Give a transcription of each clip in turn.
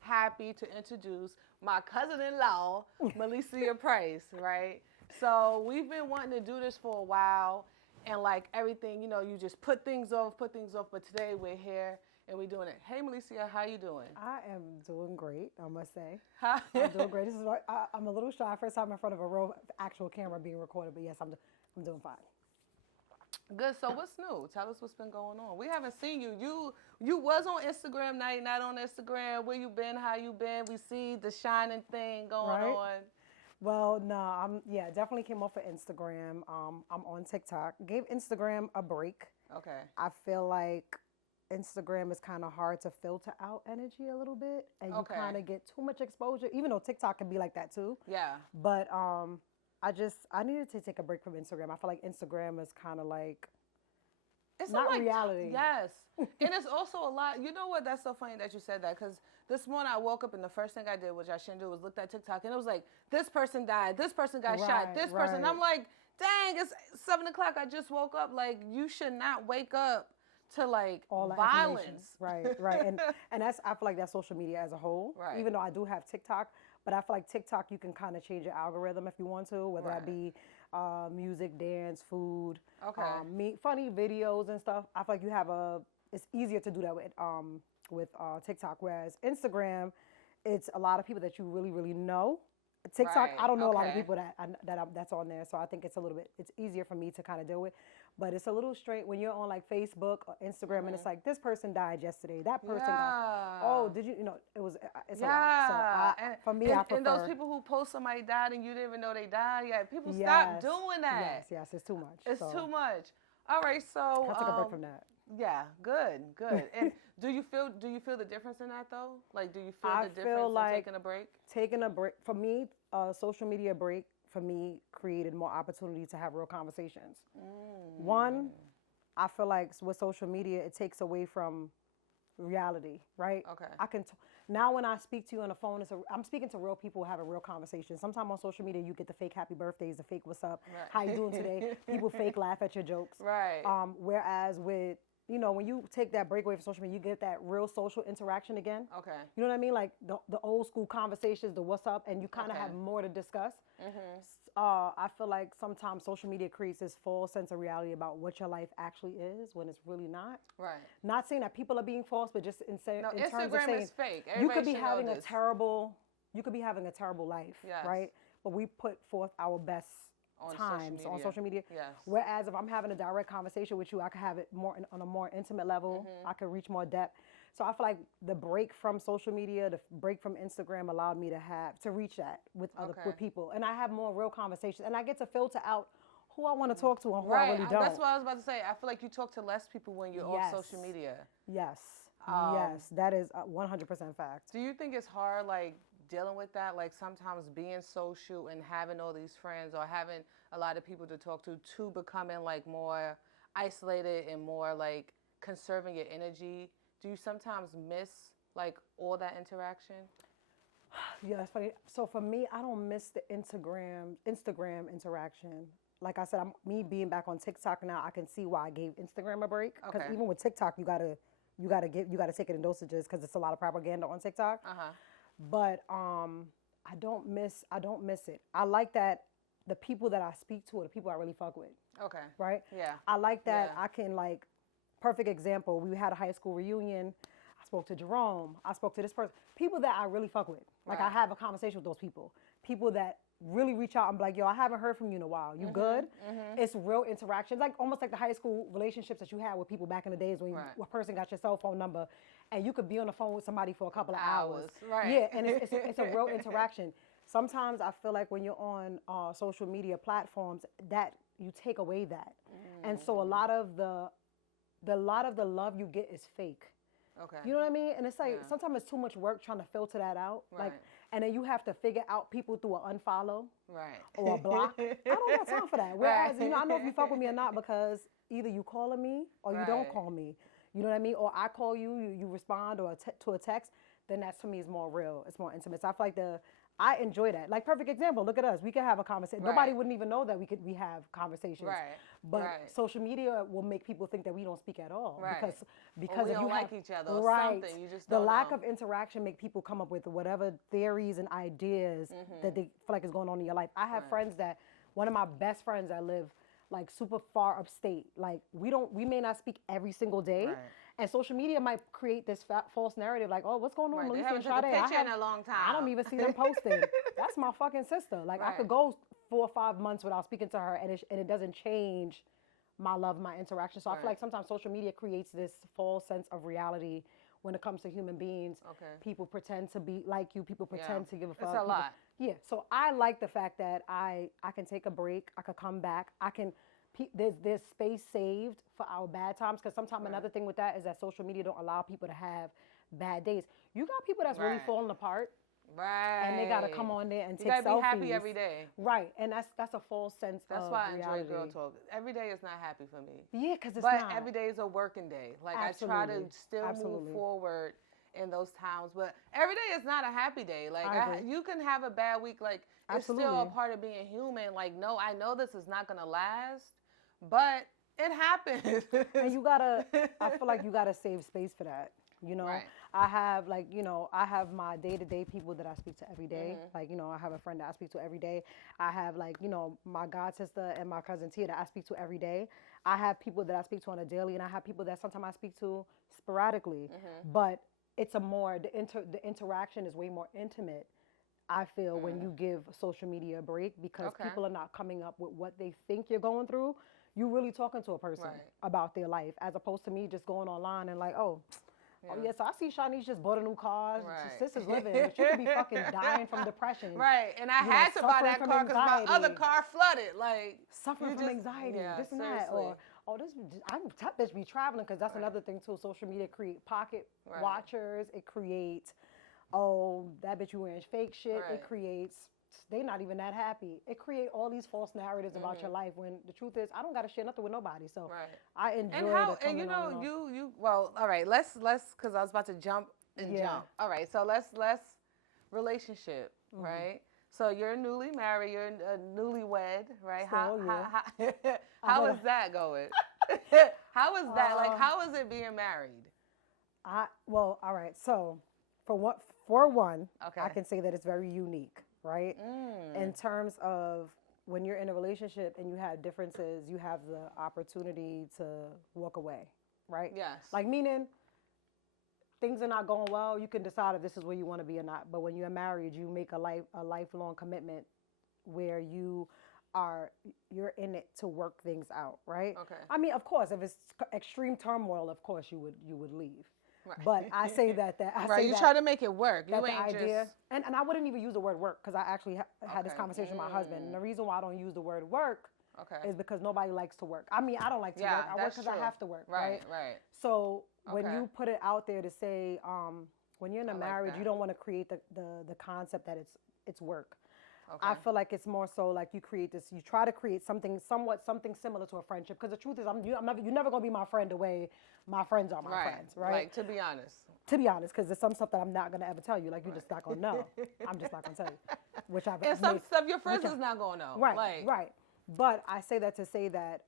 happy to introduce my cousin-in-law, Malicia Price, right? So we've been wanting to do this for a while, and like everything, you just put things off. But today we're here and we're doing it. Hey, Malicia, how you doing? I am doing great, I must say. Hi. I'm doing great. I'm a little shy. First time in front of a real actual camera being recorded, but yes, I'm doing fine. Good. So what's new? Tell us what's been going on. We haven't seen you. You was on Instagram, now you're not on Instagram. Where you been? How you been? We see the shining thing going Right? on. Well, no, definitely came off of Instagram. I'm on TikTok. Gave Instagram a break. Okay. I feel like Instagram is kind of hard to filter out energy a little bit, and you Okay. kind of get too much exposure. Even though TikTok can be like that too. Yeah. But I needed to take a break from Instagram. I feel like Instagram is kind of like It's not like, reality. yes. And it's also a lot. You know what? That's so funny that you said that, because this morning I woke up and the first thing I did, which I shouldn't do, was looked at TikTok, and it was like, this person died, this person got shot, this person. Right. I'm like, dang, it's 7 o'clock. I just woke up. Like, you should not wake up to like All the violence. Right. And that's, I feel like that's social media as a whole. Right. Even though I do have TikTok, but I feel like TikTok, you can kind of change your algorithm if you want to, whether that be music, dance, food, Okay. funny videos and stuff. I feel like it's easier to do that with TikTok, whereas Instagram, it's a lot of people that you really, really know. TikTok, Right, I don't know a lot of okay. people that's on there, so I think it's easier for me to kind of deal with. But it's a little straight when you're on like Facebook or Instagram, and it's like, this person died yesterday, that person got. Oh, did you? It's a lot. So for me, I prefer. And those people who post somebody died and you didn't even know they died. Yeah, people stop Yes, doing that. Yes, it's too much. It's so too much. All right, so I took a break from that. Yeah, good. And do you feel the difference in that though? Like, do you feel I the difference feel like in taking a break? Taking a break for me, social media break for me created more opportunity to have real conversations. One, I feel like with social media, it takes away from reality, right? Okay. Now when I speak to you on the phone, I'm speaking to real people having real conversations. Sometimes on social media, you get the fake happy birthdays, the fake what's up, Right. how you doing today. People fake laugh at your jokes. Right. Whereas with when you take that break away from social media, you get that real social interaction again. Okay. You know what I mean? Like the old school conversations, the what's up, and you kind of Okay. have more to discuss. Mhm. I feel like sometimes social media creates this false sense of reality about what your life actually is when it's really not. Right. Not saying that people are being false, but just in terms of Instagram saying is fake. you could Everybody be should know having this. you could be having a terrible life, Yes. right? But we put forth our best On times social on media. social media. Yes. Whereas if I'm having a direct conversation with you, I could have it more on a more intimate level. I could reach more depth. So I feel like the break from social media, the break from Instagram allowed me to reach that with Okay. people. And I have more real conversations. And I get to filter out who I want to talk to and who I Right. really don't. That's what I was about to say. I feel like you talk to less people when you're off Yes. social media. Yes. Yes. That is 100% fact. Do you think it's hard, like, dealing with that? Like, sometimes being social and having all these friends or having a lot of people to talk to becoming, like, more isolated and more, like, conserving your energy. Do you sometimes miss, like, all that interaction? Yeah, that's funny. So for me, I don't miss the Instagram interaction. Like I said, me being back on TikTok now, I can see why I gave Instagram a break. Because Okay. even with TikTok, you gotta take it in dosages because it's a lot of propaganda on TikTok. Uh-huh. But I don't miss it. I like that the people that I speak to are the people I really fuck with. Okay. Right? Yeah. I like that Yeah. I can perfect example. We had a high school reunion. I spoke to Jerome. I spoke to this person. People that I really fuck with. Like I Right. have a conversation with those people. People that really reach out and be like, yo, I haven't heard from you in a while. You good? It's real interactions. Like almost like the high school relationships that you had with people back in the days when Right. a person got your cell phone number and you could be on the phone with somebody for a couple of hours. Right. Yeah, and it's a real interaction. Sometimes I feel like when you're on social media platforms that you take away that. And so a lot of the love you get is fake. Okay. You know what I mean? And it's like Yeah. sometimes it's too much work trying to filter that out. Right. And then you have to figure out people through an unfollow Right. or a block. I don't got time for that. Whereas, I know if you fuck with me or not because either you calling me or you don't Right. call me. You know what I mean? Or I call you, you respond or to a text, then that's to me is more real. It's more intimate. So I feel like I enjoy that. Like, perfect example. Look at us. We can have a conversation. Right. Nobody wouldn't even know that we have conversations. Right. But Right. social media will make people think that we don't speak at all. Right. Because we if don't you like have, each other or right, something. You just the don't lack know. of interaction make people come up with whatever theories and ideas that they feel like is going on in your life. I have friends that, one of my best friends that live like super far upstate. Like we may not speak every single day. Right. And social media might create this false narrative, like, oh, what's going on? Right. They Melissa haven't and took a Sade? picture in a long time. I don't even see them posting. That's my fucking sister. Like, I could go 4 or 5 months without speaking to her, and it doesn't change my love, my interaction. So I feel like sometimes social media creates this false sense of reality when it comes to human beings. Okay. People pretend to be like you. People pretend to give a fuck. It's a lot. Yeah. So I like the fact that I can take a break. I could come back. There's space saved for our bad times, because sometimes another thing with that is that social media don't allow people to have bad days. You got people that's really falling apart. Right. And they gotta come on there and take selfies. You gotta be happy every day. Right. And that's a false sense of reality. That's why I enjoy Girl Talk. Every day is not happy for me. Yeah, because it's but not. every day is a working day. Like, Absolutely. I try to still move forward in those times. But every day is not a happy day. Like, you can have a bad week. Like, it's still a part of being human. Like, no, I know this is not gonna last, but it happens. And you gotta, I feel like you gotta save space for that. You know, I have I have my day-to-day people that I speak to every day. Like, I have a friend that I speak to every day. I have my god sister and my cousin Tia that I speak to every day. I have people that I speak to on a daily, and I have people that sometimes I speak to sporadically. But it's the interaction is way more intimate, I feel, when you give social media a break, because people are not coming up with what they think you're going through. You're really talking to a person about their life, as opposed to me just going online and like, oh yeah, so I see Shanice just bought a new car. Sis is living, but you could be fucking dying from depression. Right, and I had to buy that car because my other car flooded. Like, suffering from anxiety, this and that, or that bitch be traveling, because that's another thing too. Social media create pocket watchers. It creates, that bitch you wearing fake shit. It creates, they not even that happy. It create all these false narratives about your life, when the truth is I don't gotta share nothing with nobody. So I enjoy you well, all right, let's because I was about to jump. All right, so let's relationship, right? So you're newly married, you're a newlywed, right? How is that going? How is that? Like, how is it being married? All right. So for one, I can say that it's very unique. Right? In terms of when you're in a relationship and you have differences, you have the opportunity to walk away, right? Yes. Like, meaning things are not going well, you can decide if this is where you want to be or not. But when you're married, you make a lifelong commitment where you're in it to work things out, right? Okay. I mean, of course, if it's extreme turmoil, of course you would leave. Right. But I say that you try to make it work. You ain't just... And I wouldn't even use the word work, because I actually had this conversation with my husband. And the reason why I don't use the word work is because nobody likes to work. I mean, I don't like to work. I work because I have to work. Right. So when you put it out there to say, when you're in a marriage, you don't want to create the concept that it's work. Okay. I feel like it's more so like you try to create something similar to a friendship. Because the truth is, you're never going to be my friend the way my friends are my friends, right? Like, to be honest. To be honest, because there's some stuff that I'm not going to ever tell you. Like, you're just not going to know. I'm just not going to tell you. And some stuff your friends is not going to know. Right, right. But I say that to say that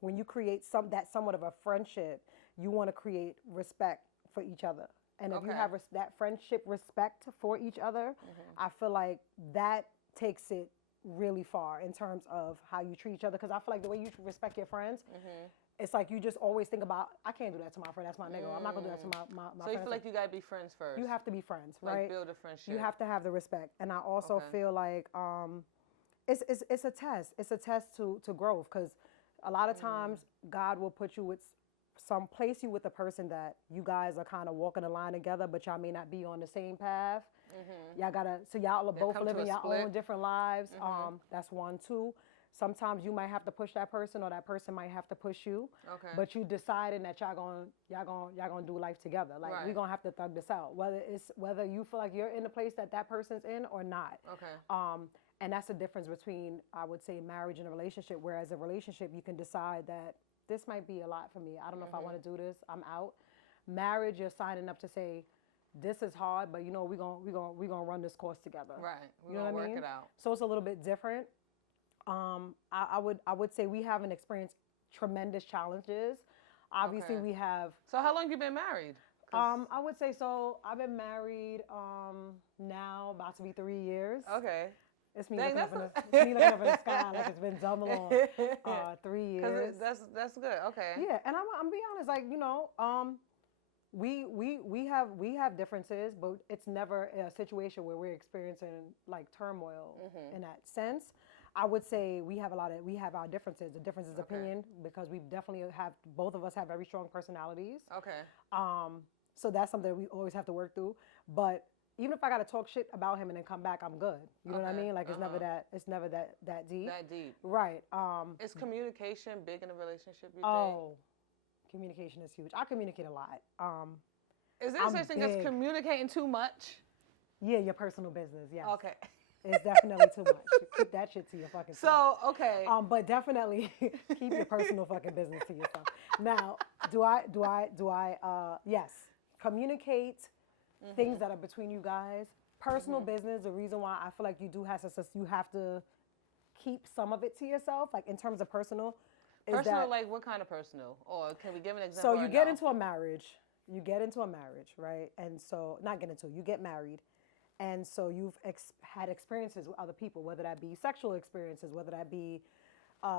when you create somewhat of a friendship, you want to create respect for each other. And if you have that friendship respect for each other, I feel like that takes it really far in terms of how you treat each other. Because I feel like the way you respect your friends, it's like you just always think about, I can't do that to my friend. That's my nigga. I'm not going to do that to my friend. So you feel like you got to be friends first. You have to be friends, right? Like, build a friendship. You have to have the respect. And I also feel like it's a test. It's a test to growth, because a lot of times God will put you with place you with a person that you guys are kind of walking the line together, but y'all may not be on the same path. Y'all are both living your own different lives. That's one. Two, sometimes you might have to push that person, or that person might have to push you. Okay. But you deciding that y'all gonna do life together. Like, we're gonna have to thug this out. Whether you feel like you're in the place that person's in or not. Okay. And that's the difference between, I would say, marriage and a relationship. Whereas a relationship, you can decide that this might be a lot for me. I don't know if I want to do this. I'm out. Marriage, you're signing up to say, this is hard, but we're gonna run this course together. Right. You know what I mean? Work it out. So it's a little bit different. I would say we haven't experienced tremendous challenges. Obviously, we have. So how long you been married? I would say so. I've been married now about to be 3 years. Okay. It's me looking up in the sky like it's been double on 3 years. That's good. Okay. Yeah, and I'm being honest, like we have differences, but it's never a situation where we're experiencing like turmoil in that sense. I would say we have our differences. The difference is opinion, because we definitely both of us have very strong personalities. Okay. So that's something that we always have to work through. But even if I got to talk shit about him and then come back, I'm good. You know what I mean? Like it's never that deep. That deep. Right. Is communication big in a relationship, you think? Oh, communication is huge. I communicate a lot. Is there such thing as communicating too much? Yeah, your personal business, yes. Okay. It's definitely too much. Keep that shit to your fucking self. So, okay. But definitely keep your personal fucking business to yourself. Now, do I yes, communicate things that are between you guys. Personal business, the reason why I feel like you have to keep some of it to yourself, like in terms of personal. Personal, like what kind of personal? Or can we give an example? So you get into a marriage, right? And so, you get married. And so you've had experiences with other people, whether that be sexual experiences, whether that be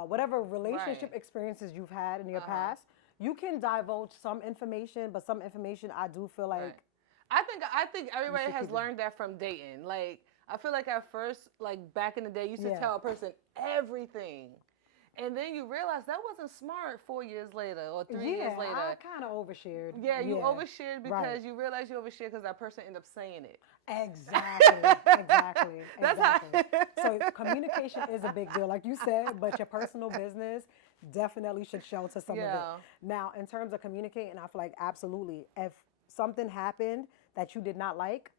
whatever relationship experiences you've had in your past. You can divulge some information, but some information I do feel like. Right. I think everybody has learned that from dating. Like, I feel like at first, like back in the day, you used to tell a person everything. And then you realize that wasn't smart 4 years later or 3 years later. I kind of overshared. Yeah, you overshared because you realized you overshared because that person ended up saying it. Exactly. That's how. So communication is a big deal, like you said, but your personal business definitely should show to some of it. Now, in terms of communicating, I feel like absolutely. If something happened that you did not like,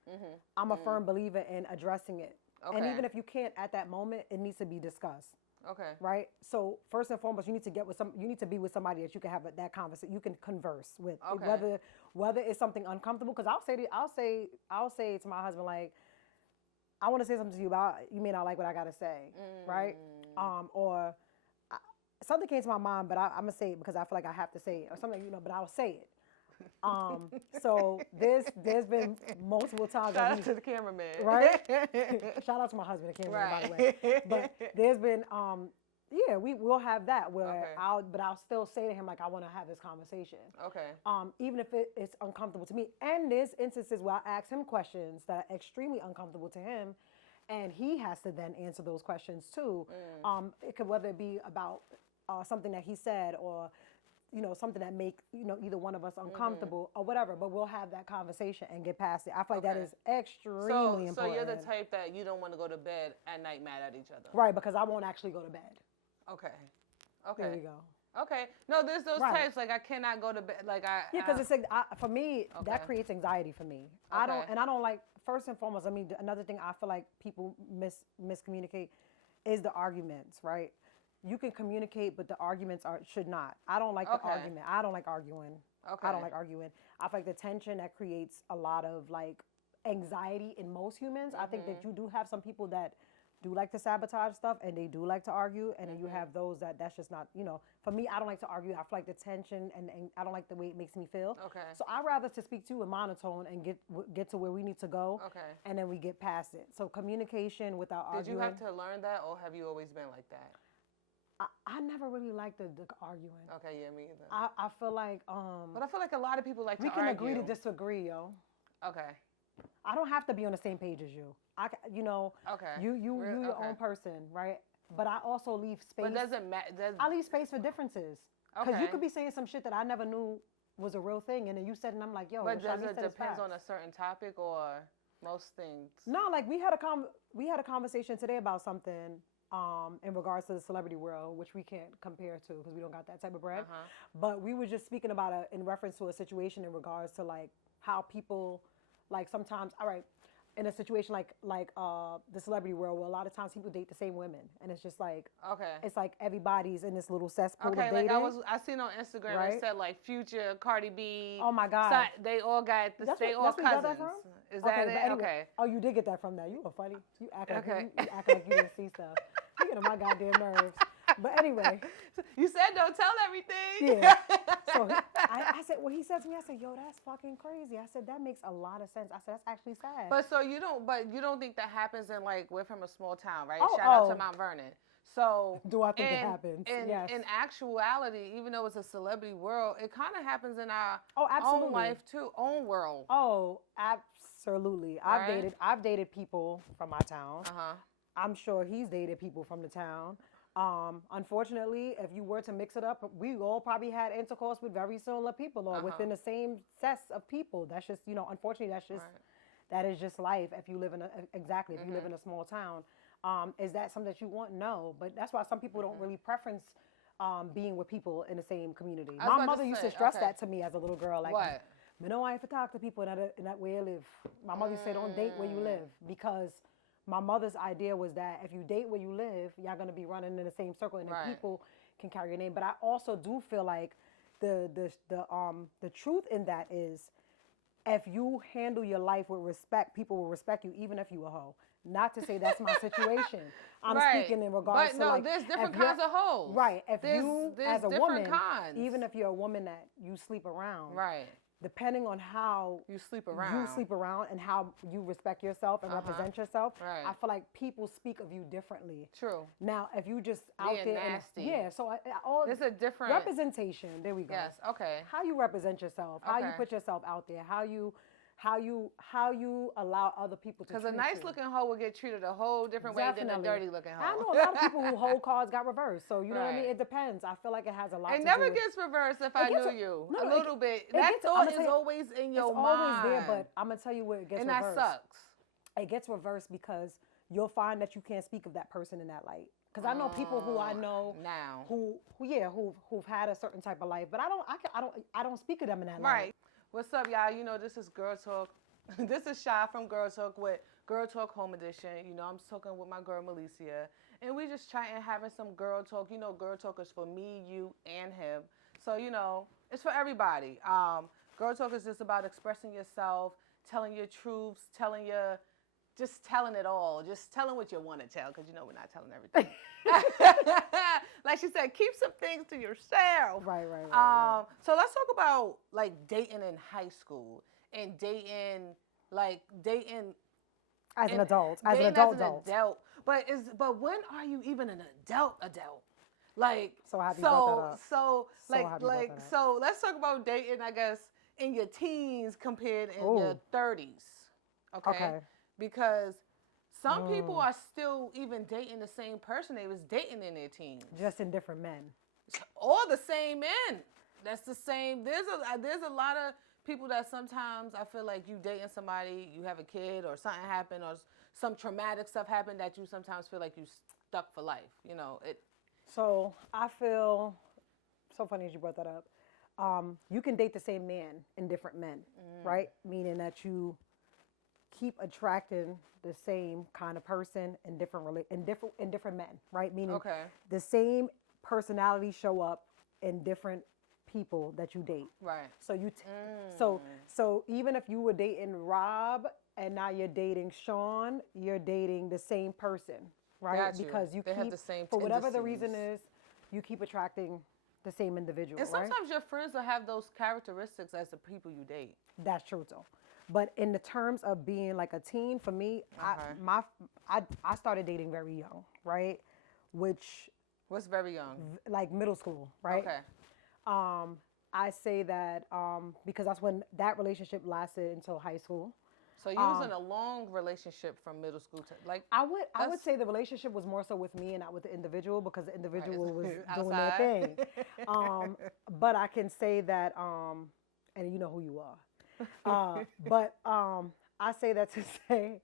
I'm a firm believer in addressing it. Okay. And even if you can't at that moment, it needs to be discussed. Okay. Right. So first and foremost, you need to be with somebody that you can have that conversation. You can converse with. Okay. Whether it's something uncomfortable. Because I'll say to my husband, like, I want to say something to you about. You may not like what I gotta say, right? Or something came to my mind, but I'm gonna say it because I feel like I have to say it, or something, but I'll say it. So there's been multiple times. Shout out to the cameraman. Right? Shout out to my husband, the cameraman, by the way. But there's been, we'll have that where I'll still say to him, like, I want to have this conversation. Okay. Even if it's uncomfortable to me. And there's instances where I ask him questions that are extremely uncomfortable to him, and he has to then answer those questions too. It could, whether it be about something that he said, or something that make, either one of us uncomfortable or whatever, but we'll have that conversation and get past it. I feel like that is extremely important. So you're the type that you don't want to go to bed at night mad at each other. Right, because I won't actually go to bed. Okay. There you go. Okay. No, there's those types, like I cannot go to bed, like I. Yeah, because it's for me, that creates anxiety for me. I don't like, first and foremost, I mean, another thing I feel like people miscommunicate is the arguments, right? You can communicate, but the arguments should not. I don't like the argument. I don't like arguing. I don't like arguing. I feel like the tension that creates a lot of like anxiety in most humans. I think that you do have some people that do like to sabotage stuff and they do like to argue, and then you have those that's just not, for me, I don't like to argue. I feel like the tension and I don't like the way it makes me feel. Okay. So I'd rather to speak to you in monotone and get to where we need to go. Okay. And then we get past it. So communication without arguing. Did you have to learn that, or have you always been like that? I never really liked the arguing. Okay, yeah, me either. I feel like but I feel like a lot of people like to argue. We can agree to disagree, yo. Okay. I don't have to be on the same page as you. Okay. You your own person, right? But I also leave space. But doesn't matter. I leave space for differences. Because you could be saying some shit that I never knew was a real thing, and then you said, and I'm like, yo. But does it depend on a certain topic or most things? No, like we had a conversation today about something. In regards to the celebrity world, which we can't compare to because we don't got that type of bread. But we were just speaking about in reference to a situation in regards to like how people, like sometimes, all right, in a situation like the celebrity world, where a lot of times people date the same women, and it's just like, okay, it's like everybody's in this little cesspool okay. of dating. Like I seen on Instagram Right? it said like Future, Cardi B. Oh my God. So they all got they all that's where you got cousins. that from? Is that but it? anyway, Okay. Oh, you did get that from that. You are funny. You act like Okay. you act like you didn't see stuff. You get on my goddamn nerves. But anyway. You said don't tell everything. Yeah. So I said, well, he said to me, I said, yo, that's fucking crazy. I said, that makes a lot of sense. I said, that's actually sad. But so you don't think that happens in like we're from a small town, right? Oh, Shout out to Mount Vernon. So do I think it happens? Yes. In actuality, even though it's a celebrity world, it kind of happens in our absolutely. own life too, own world. Oh, absolutely. Right? I've dated people from my town. Uh-huh. I'm sure he's dated people from the town. Unfortunately, if you were to mix it up, we all probably had intercourse with very similar people or within the same set of people. That's just, unfortunately, that is just life. If you live in if you live in a small town, is that something that you want? No, but that's why some people don't really preference being with people in the same community. My mother used to stress that to me as a little girl, like, what? I ain't for talk to people in that way you live. My mother used to say, don't date where you live, because my mother's idea was that if you date where you live, y'all gonna be running in the same circle, and then people can carry your name. But I also do feel like the truth in that is, if you handle your life with respect, people will respect you, even if you a hoe. Not to say that's my situation. I'm speaking in regards to like, there's different kinds of hoes. Right. If there's as a woman, kinds. even if you're a woman that you sleep around, right. Depending on how you sleep around and how you respect yourself and represent yourself, right. I feel like people speak of you differently. True. Now, if you just out being there, nasty. So there's a different representation. There we go. Yes. Okay. How you represent yourself, how you put yourself out there, how you allow other people to. Because a nice looking hoe will get treated a whole different way than a dirty looking hoe. I know a lot of people who hold cards got reversed, so you know what I mean. It depends. I feel like it has a lot. It never gets reversed if I knew you a little bit. That thought is always in your mind. It's always there, but I'm gonna tell you where it gets reversed. And that sucks. It gets reversed because you'll find that you can't speak of that person in that light. Because I know people who I know now who've had a certain type of life, but I don't speak of them in that light. Right. What's up, y'all? This is Girl Talk. This is Sha from Girl Talk with Girl Talk Home Edition. I'm talking with my girl Melicia, and we just chatting, having some girl talk. Girl Talk is for me, you, and him. So it's for everybody. Girl Talk is just about expressing yourself, telling your truths, just telling it all, just telling what you want to tell, because we're not telling everything. Like she said, keep some things to yourself. Right. So let's talk about like dating in high school. And dating as an adult, but when are you even an adult? Like, so have you brought that up? So let's talk about dating, I guess, in your teens compared in your 30s. Okay. Because some people are still even dating the same person they was dating in their teens. Just in different men. All the same men. That's the same. There's a lot of people that sometimes I feel like you dating somebody, you have a kid or something happened or some traumatic stuff happened that you sometimes feel like you stuck for life. So I feel so funny as you brought that up. You can date the same man in different men, right? Meaning that you keep attracting the same kind of person in different men, right? Meaning the same personality show up in different people that you date. Right. So so even if you were dating Rob and now you're dating Sean, you're dating the same person, right? Because you have the same for whatever the reason is, you keep attracting the same individual. And sometimes your friends will have those characteristics as the people you date. That's true too. But in the terms of being like a teen, for me, I started dating very young, right? What's very young? Like middle school, right? Okay. I say that because that's when that relationship lasted until high school. So you was in a long relationship from middle school to like. I would say the relationship was more so with me and not with the individual, because the individual was doing their thing. But I can say that, and you know who you are. But I say that to say,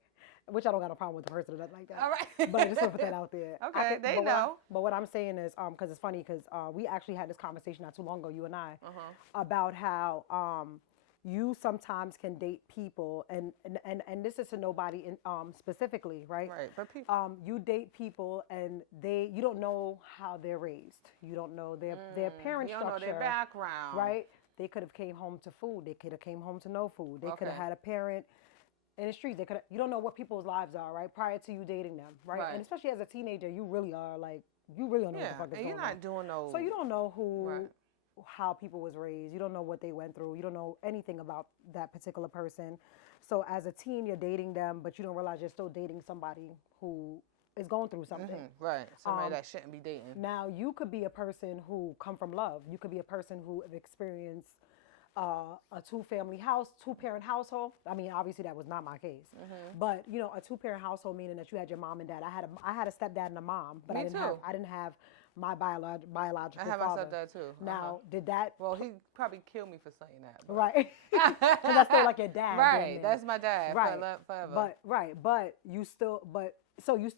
which I don't got a problem with the person or nothing like that. All right. But I just want to put that out there. Okay, they know. But what I'm saying is, because it's funny, because we actually had this conversation not too long ago, you and I, about how you sometimes can date people, and this is to nobody specifically, right? Right, but people. You date people, and you don't know how they're raised. You don't know their parent You don't know structure, their background. right? They could have came home to food. They could have came home to no food. They could have Okay. had a parent in the streets. They could. You don't know what people's lives are, right? Prior to you dating them, right? Right. And especially as a teenager, you really are like, you really don't know what the fuck is and going you're on. not doing no. So you don't know who, Right. how people was raised. You don't know what they went through. You don't know anything about that particular person. So as a teen, you're dating them, but you don't realize you're still dating somebody who is going through something. Right. Somebody that shouldn't be dating. Now you could be a person who come from love. You could be a person who have experienced a two-parent household. I mean, obviously that was not my case, but you know, a two-parent household meaning that you had your mom and dad. I had a stepdad and a mom, but Me I didn't have my biological I have father. my stepdad too. Now, did that? Well, he probably killed me for saying that. But. Right. So that's still like your dad. Right. That's my dad. Right. Forever. But you still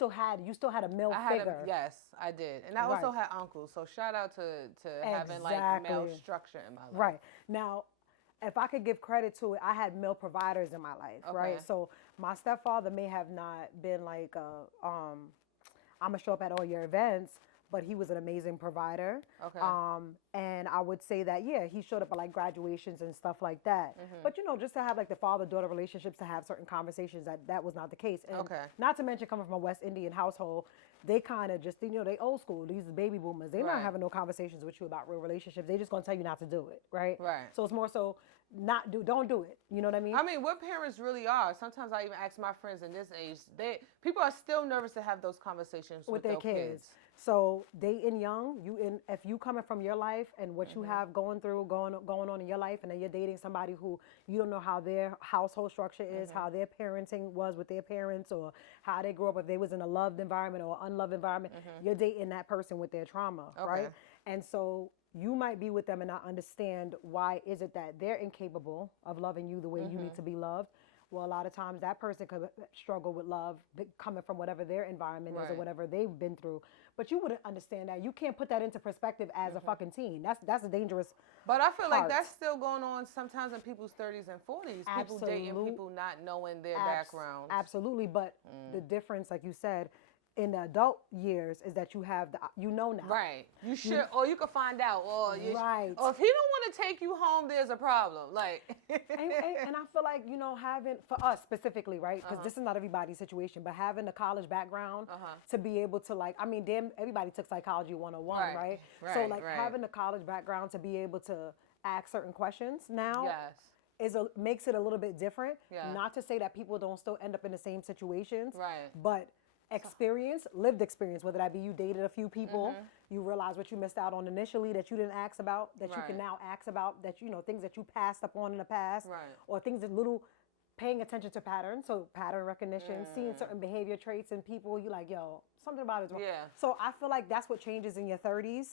had a male figure. Yes, I did, and I also had uncles. So shout out to having like male structure in my life. Right. Now, if I could give credit to it, I had male providers in my life, right? So my stepfather may have not been like, I'm gonna show up at all your events, but he was an amazing provider. Okay. And I would say that, yeah, he showed up at like graduations and stuff like that. But you know, just to have like the father-daughter relationships, to have certain conversations, that was not the case. And not to mention coming from a West Indian household, they kind of just, you know, they old school. These baby boomers, they're not having no conversations with you about real relationships. They just gonna tell you not to do it, right? Right. So it's more so don't do it. You know what I mean? I mean, what parents really are. Sometimes I even ask my friends in this age, people are still nervous to have those conversations with their kids. So dating young, if you coming from your life and what you have going on in your life, and then you're dating somebody who you don't know how their household structure is, how their parenting was with their parents, or how they grew up, if they was in a loved environment or unloved environment, you're dating that person with their trauma, right? And so you might be with them and not understand why is it that they're incapable of loving you the way you need to be loved. Well, a lot of times that person could struggle with love coming from whatever their environment is or whatever they've been through. But you wouldn't understand that. You can't put that into perspective as a fucking teen. That's a dangerous But I feel like that's still going on sometimes in people's 30s and 40s. People dating people not knowing their backgrounds. Absolutely. But the difference, like you said, in the adult years is that you have now. Right. You should, or you could find out, or or if he don't want to take you home, there's a problem. Like, and I feel like, you know, having, for us specifically, right? Because this is not everybody's situation, but having a college background to be able to, like, I mean, damn, everybody took psychology 101, right? So like having a college background to be able to ask certain questions now. Makes it a little bit different. Not to say that people don't still end up in the same situations, but lived experience, whether that be you dated a few people, you realize what you missed out on initially that you didn't ask about, that you can now ask about, that, you know, things that you passed up on in the past, or things that paying attention to patterns, so pattern recognition, seeing certain behavior traits in people, you like, yo, something about it is wrong. So I feel like that's what changes in your 30s.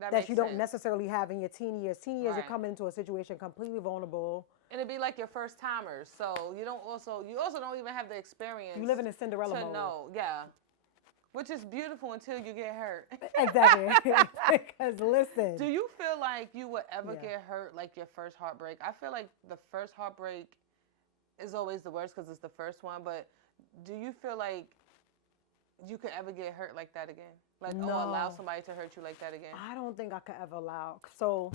That you don't necessarily have in your teen years. Teen years, you're coming into a situation completely vulnerable. And it'd be like your first timers, so you also don't even have the experience. You live in a Cinderella mode. No, which is beautiful until you get hurt. Exactly. Because listen. Do you feel like you would ever get hurt like your first heartbreak? I feel like the first heartbreak is always the worst because it's the first one. But do you feel like you could ever get hurt like that again? Like, no. Or allow somebody to hurt you like that again? I don't think I could ever allow. So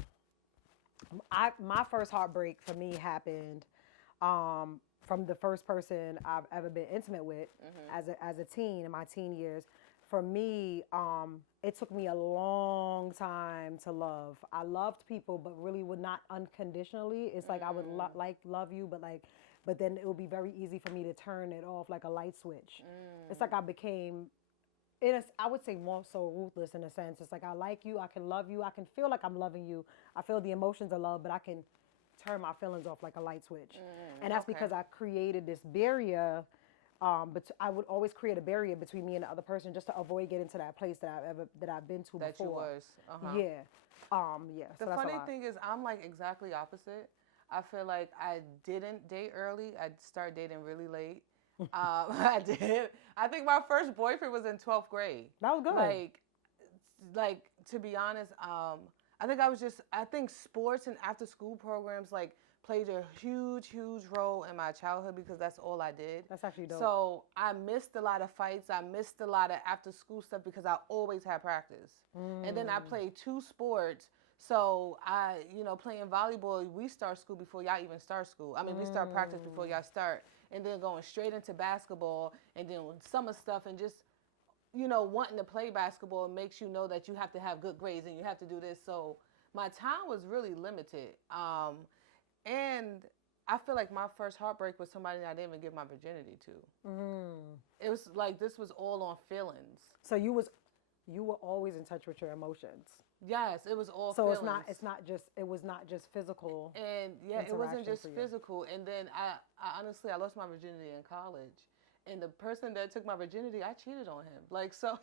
my first heartbreak for me happened from the first person I've ever been intimate with as a teen in my teen years. For me, it took me a long time to love. I loved people, but really would not unconditionally. It's like I would love you, but then it would be very easy for me to turn it off like a light switch. It's like I became, I would say more so ruthless in a sense. It's like I like you, I can love you, I can feel like I'm loving you. I feel the emotions of love, but I can turn my feelings off like a light switch. And that's because I created this barrier. But I would always create a barrier between me and the other person just to avoid getting to that place that I've been to that before. That you was. Yeah. The funny thing is, I'm like exactly opposite. I feel like I didn't date early. I started dating really late. I did. I think my first boyfriend was in 12th grade. That was good. Like to be honest, I think sports and after school programs like played a huge, huge role in my childhood because that's all I did. That's actually dope. So I missed a lot of fights. I missed a lot of after school stuff because I always had practice. And then I played 2 sports. So playing volleyball, we start school before y'all even start school. I mean, we start practice before y'all start. And then going straight into basketball and then summer stuff and just, wanting to play basketball makes you know that you have to have good grades and you have to do this. So my time was really limited. And I feel like my first heartbreak was somebody that I didn't even give my virginity to. It was like this was all on feelings. So you were always in touch with your emotions. Yes, it was all so feelings. It was not just physical. And it wasn't just physical. And then I honestly lost my virginity in college. And the person that took my virginity, I cheated on him. Like, so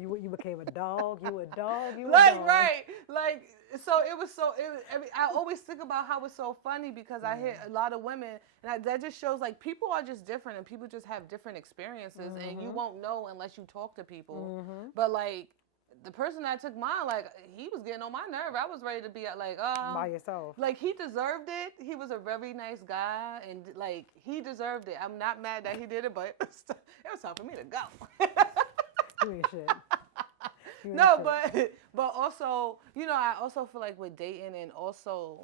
You became a dog. You a dog. You a like dog. Right. Like, so it was so. I always think about how it's so funny because I hear a lot of women, and that just shows like people are just different, and people just have different experiences, and you won't know unless you talk to people. But like the person that took mine, like he was getting on my nerve. I was ready to be like, by yourself. Like he deserved it. He was a very nice guy, and like he deserved it. I'm not mad that he did it, but it was time for me to go. You ain't shit. No, but also, I also feel like with dating and also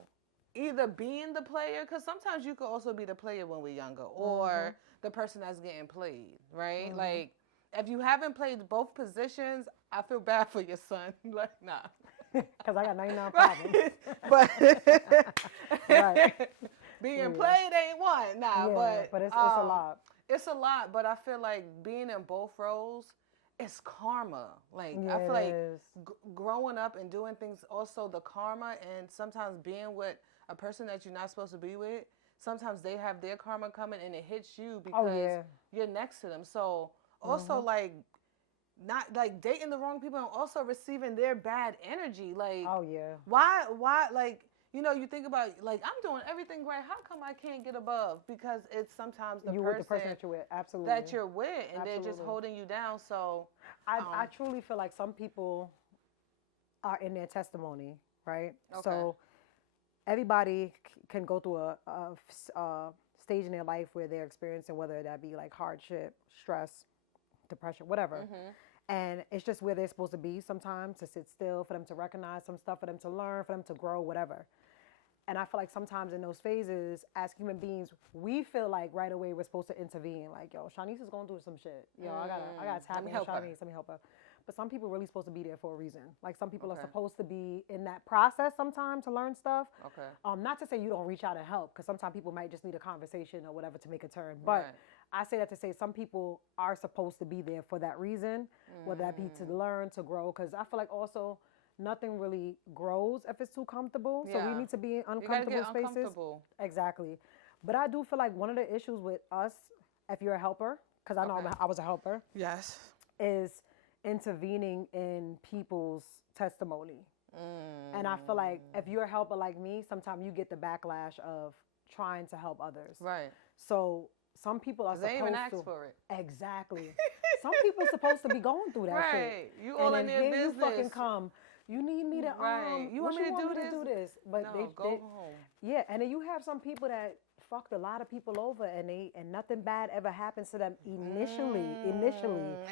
either being the player, because sometimes you could also be the player when we're younger, or the person that's getting played, right? Like, if you haven't played both positions, I feel bad for your son. Like, nah. Because I got 99 problems. But right. Being played ain't one. Nah, but it's a lot. It's a lot, but I feel like being in both roles, it's karma. Like, Yeah, I feel like growing up and doing things, also the karma, and sometimes being with a person that you're not supposed to be with, sometimes they have their karma coming and it hits you because you're next to them. So also like not like dating the wrong people and also receiving their bad energy. Like, why like, you think about, like, I'm doing everything right. How come I can't get above? Because it's sometimes the person that you're with, absolutely. That you're with, and they're just holding you down. So I truly feel like some people are in their testimony, right? Okay. So everybody can go through a stage in their life where they're experiencing, whether that be like hardship, stress, depression, whatever. And it's just where they're supposed to be sometimes, to sit still, for them to recognize some stuff, for them to learn, for them to grow, whatever. And I feel like sometimes in those phases, as human beings, we feel like right away we're supposed to intervene. Like, yo, Shanice is going through some shit. Yo, I gotta tap in Shanice. Let me help her. But some people really supposed to be there for a reason. Like, some people are supposed to be in that process sometimes to learn stuff. Not to say you don't reach out and help, because sometimes people might just need a conversation or whatever to make a turn. But I say that to say some people are supposed to be there for that reason, whether that be to learn, to grow. Because I feel like also nothing really grows if it's too comfortable. So we need to be in uncomfortable spaces. Uncomfortable. Exactly. But I do feel like one of the issues with us, if you're a helper, because I know I was a helper. Yes. Is intervening in people's testimony. And I feel like if you're a helper like me, sometimes you get the backlash of trying to help others. Right. So some people are supposed to. They even ask for it. Exactly. Some people are supposed to be going through that shit. Right. You all in their business. You fucking come. You need me to You want me to do this? But no, go home. Yeah, and then you have some people that fucked a lot of people over, and nothing bad ever happens to them initially.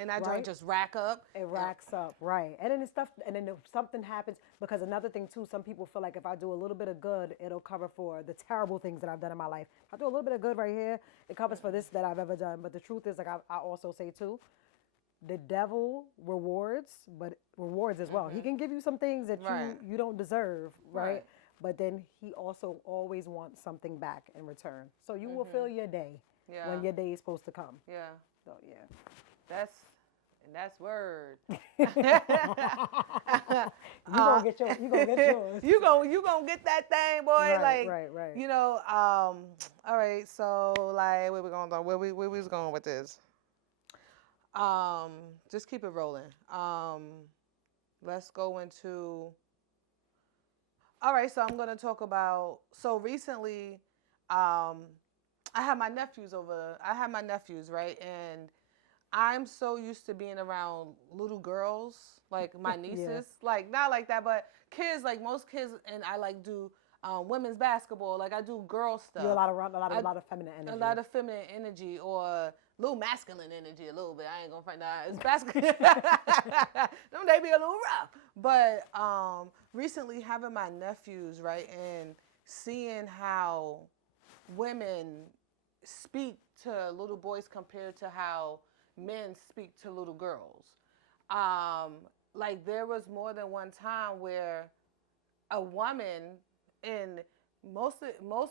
And that joint just rack up. It racks up, right? And then it's stuff. And then if something happens, because another thing too, some people feel like if I do a little bit of good, it'll cover for the terrible things that I've done in my life. If I do a little bit of good right here, it covers for this that I've ever done. But the truth is, like I also say too, the devil rewards as well. He can give you some things that you don't deserve, right? But then he also always wants something back in return. So you will feel your day when your day is supposed to come. Yeah. So yeah. That's word. You gonna get yours. You gonna get that thing, boy. Right. All right. So like, where we was going with this? Just keep it rolling. Let's go into. All right, so I'm gonna talk about. So recently, I had my nephews over. I had my nephews, right, and I'm so used to being around little girls, like my nieces, like not like that, but kids, like most kids, and I like do women's basketball. Like I do girl stuff. You're a lot of feminine energy. A lot of feminine energy or a little masculine energy, a little bit. I ain't gonna find out. It's masculine. Them they be a little rough. But recently having my nephews, right, and seeing how women speak to little boys compared to how men speak to little girls. Like there was more than one time where a woman, and most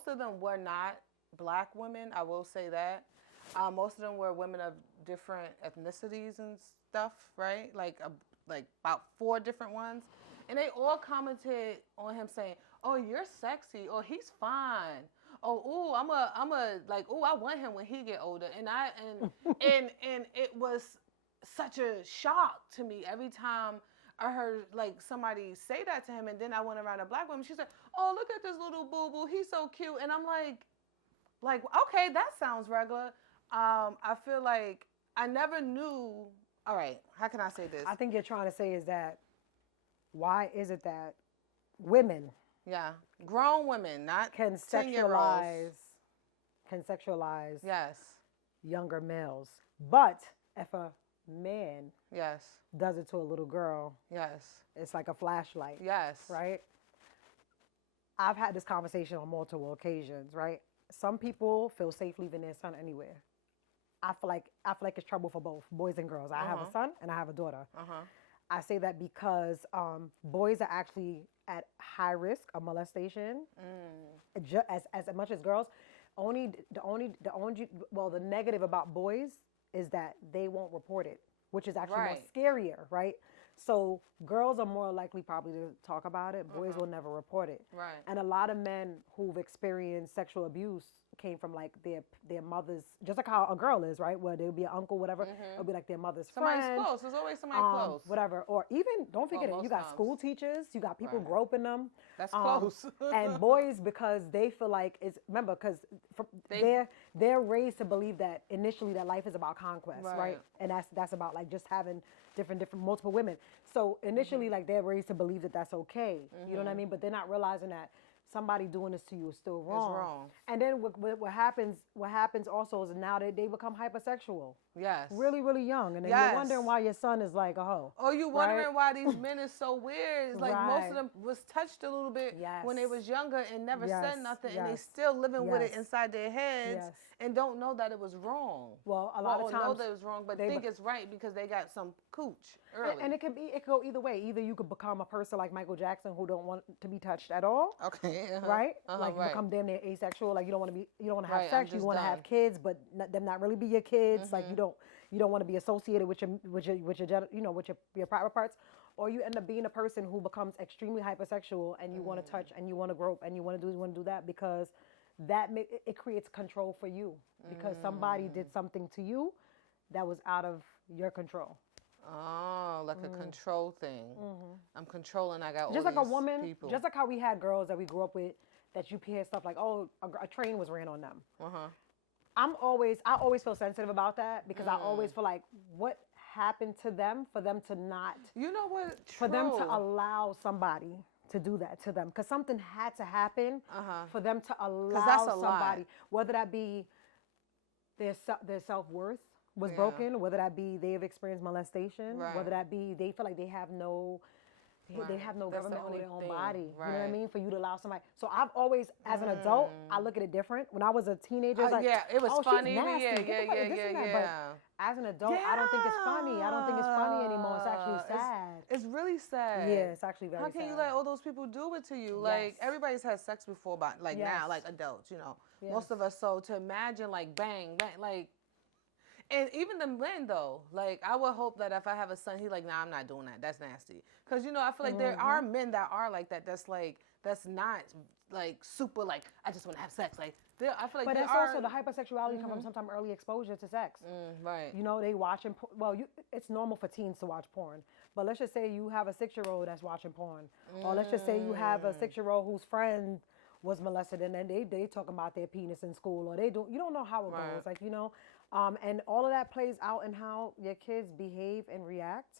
of them were not black women, I will say that. Most of them were women of different ethnicities and stuff, right? Like about 4 different ones. And they all commented on him saying, "Oh, you're sexy," or "He's fine." Oh, ooh, I'm like, ooh, I want him when he get older. And and it was such a shock to me every time I heard like somebody say that to him. And then I went around a black woman. She said, "Oh, look at this little boo boo. He's so cute." And I'm like, okay, that sounds regular. I feel like I never knew. All right, how can I say this? I think you're trying to say is that why is it that women, grown women, not can 10-year-olds. sexualize Yes. younger males, but if a man Yes. does it to a little girl, Yes. it's like a flashlight. Yes. Right? I've had this conversation on multiple occasions, right? Some people feel safe leaving their son anywhere. I feel like it's trouble for both boys and girls. I have a son and I have a daughter. I say that because boys are actually at high risk of molestation, as much as girls. The negative about boys is that they won't report it, which is actually more scarier, right? So girls are more likely probably to talk about it. Boys will never report it. Right. And a lot of men who've experienced sexual abuse came from like their mothers, just like how a girl is, right? Where they'll be an uncle, whatever. It'll be like their mother's Somebody's friend. close. There's always somebody close. Whatever. Or even, don't forget Well, it, you got most school teachers, you got people Right. groping them. That's close. And boys, because they feel like it's, remember, because they're raised to believe that initially that life is about conquest, right? And that's about like just having different multiple women. So initially, like they're raised to believe that that's okay. You know what I mean? But they're not realizing that somebody doing this to you is still wrong. It's wrong. And then what happens also is now they become hypersexual. Yes. Really, really young. And then you're wondering why your son is like a hoe. Or you wondering why these men is so weird. It's like most of Right. them was touched a little bit when they was younger and never said nothing. And they Yes. still living with it Yes. inside their heads Yes. and don't know that it was wrong. Well, a lot of know times that it was wrong, but they- think it's right because they got some cooch early. And it could go either way. Either you could become a person like Michael Jackson who don't want to be touched at all. Okay. Right? Like you become damn near asexual. Like you don't want to have sex. You want to have kids, but them not really be your kids. Like you don't want to be associated with your private parts. Or you end up being a person who becomes extremely hypersexual and you want to touch and you want to grope and you want to do that because it creates control for you because somebody did something to you that was out of your control. Oh, like a control thing. I'm controlling. I got Just all like a these woman, people. just like how we had girls that we grew up with that you hear stuff like, oh, a train was ran on them. I always feel sensitive about that because I always feel like what happened to them for them to not, You know what? for them to allow somebody to do that to them because something had to happen for them to allow that's a somebody, lot. whether that be their self-worth was broken, whether that be they have experienced molestation, whether that be they feel like they have no they have no That's the government over only their own thing. body. You know what I Right. mean? For you to allow somebody. So I've always, as an adult, I look at it different. When I was a teenager, I was like, it was oh, she's funny. nasty. Yeah. Get the fuck- this and that. But as an adult, I don't think it's funny. I don't think it's funny anymore. It's actually sad. It's really sad. Yeah, it's actually very How sad. can you let all those people do it to you? Like Yes. everybody's had sex before, but like Yes. now, like adults, Yes. most of us. So to imagine like bang, bang, like, and even the men though, like I would hope that if I have a son, he's like, nah, I'm not doing that. That's nasty. Cause I feel like there are men that are like that. That's not like super like I just want to have sex. Like I feel like But there it's are. also the hypersexuality comes from sometimes early exposure to sex. Right. They watching. It's normal for teens to watch porn. But let's just say you have a 6-year-old that's watching porn, or let's just say you have a 6-year-old whose friend was molested, and then they talking about their penis in school, or you don't know how it goes, like and all of that plays out in how your kids behave and react.